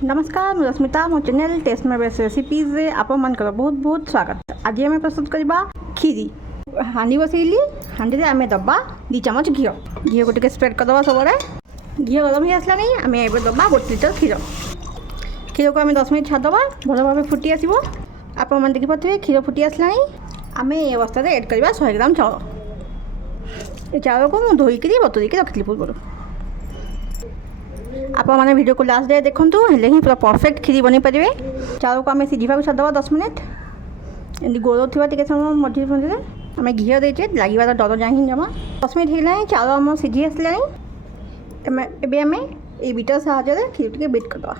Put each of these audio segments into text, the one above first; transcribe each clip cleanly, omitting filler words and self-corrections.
नमस्कार ମୁଁ ରଶ୍ମିତା ମୋ ଚ୍ୟାନେଲ୍ ଟେଷ୍ଟ ମାଇ ବେଷ୍ଟ ରେସିପିଜ୍ରେ ଆପଣମାନଙ୍କର ବହୁତ ବହୁତ ସ୍ୱାଗତ। ଆଜି ଆମେ ପ୍ରସ୍ତୁତ କରିବା କ୍ଷୀରି। ହାଣ୍ଡି ବସେଇଲି, ହାଣ୍ଡିରେ ଆମେ ଦେବା 2 ଚାମଚ ଘିଅ। ଘିଅକୁ ଟିକେ ସ୍ପ୍ରେଡ୍ କରିଦେବା ସବୁଆଡ଼େ। ଘିଅ ଗରମ ହେଇ ଆସିଲାଣି, ଆମେ ଏବେ ଦେବା 1 ଲିଟର କ୍ଷୀର। କ୍ଷୀରକୁ ଆମେ 10 ମିନିଟ୍ ଛାଡ଼ିଦେବା, ଭଲ ଭାବେ ଫୁଟି ଆସିବ। ଆପଣମାନେ ଦେଖିପାରୁଥିବେ କ୍ଷୀର ଫୁଟି ଆସିଲାଣି। ଆମେ ଏ ଅବସ୍ଥାରେ ଏଡ୍ କରିବା 100 ଗ୍ରାମ ଚାଉଳ। ଏ ଚାଉଳକୁ ମୁଁ ଧୋଇକିରି ବତୁରେଇକି ରଖିଥିଲି ପୂର୍ବରୁ। आपने वीडियो को लास्ट डे देखूँ हेल्ले ही पूरा परफेक्ट खीरी बन पारे। चाउल को आम सीझा छाड़देवा 10 मिनिट एमती गोल थी टे समय मझे मझे आम घी देचे लगे डर जाए ही जमा 10 मिनिट होगा चाउल आम सीझी आसला। एवं आम ये बीटर साहाय्य खीर टे बीट करदे।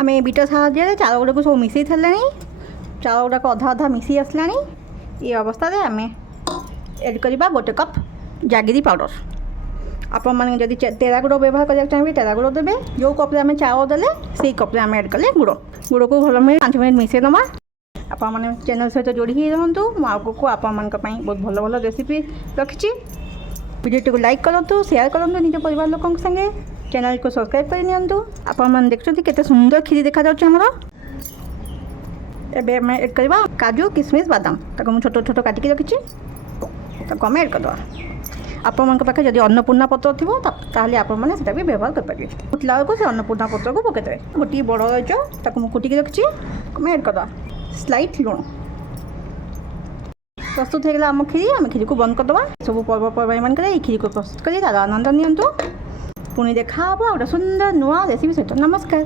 आम ये बीटर साहाय्य चाउल गुड़ा को सब मिसई सारे चाउल गुड़ाक अधा अधा मिसई आसला। ये अवस्था आम एड करवा 1 कप जागिरी पाउडर। आपण मैंने जब तेरा गुड़ व्यवहार करने चाहिए तेरा गुड़ देवे। जो कप आम चाउल देले से कप आम एड कले गुड़ गुड़ को भल 5 मिनट मिसई दमा। आपने चैनल सहित जोड़ी ही रुहतु। मुझको आपण बहुत भल भल रेसिपी रखी। वीडियो को लाइक करूँ, शेयर करूँ निज परिवार लोक संगे। चैनल को सब्सक्राइब कर आपण देखते केते सुंदर खीरी देखा जाउछ हमर। एबे हम एड करबा काजू किशमिश बादाम ताको मु छोट छोट काटिकी रखी ताको हम एड करदे। आपण पाखे जब अन्नपूर्णा पत्र थी ताहले आपण मैंने भी व्यवहार करेंगे। फुटला बेलू से अन्नपूर्णा पत्र को पकईदे। गोटे बड़ रईच ताको कुटिकी रखी एड करदे स्लाइट लुण। प्रस्तुत होगा आम खीरी। आम खीरी को बंद करदे। सब पर्वपर्वाणी मानक खीरी को प्रस्तुत कर तार आनंद नियंतु। पुणी देखा गोटे सुंदर नुआ रेसिपी सहित। नमस्कार।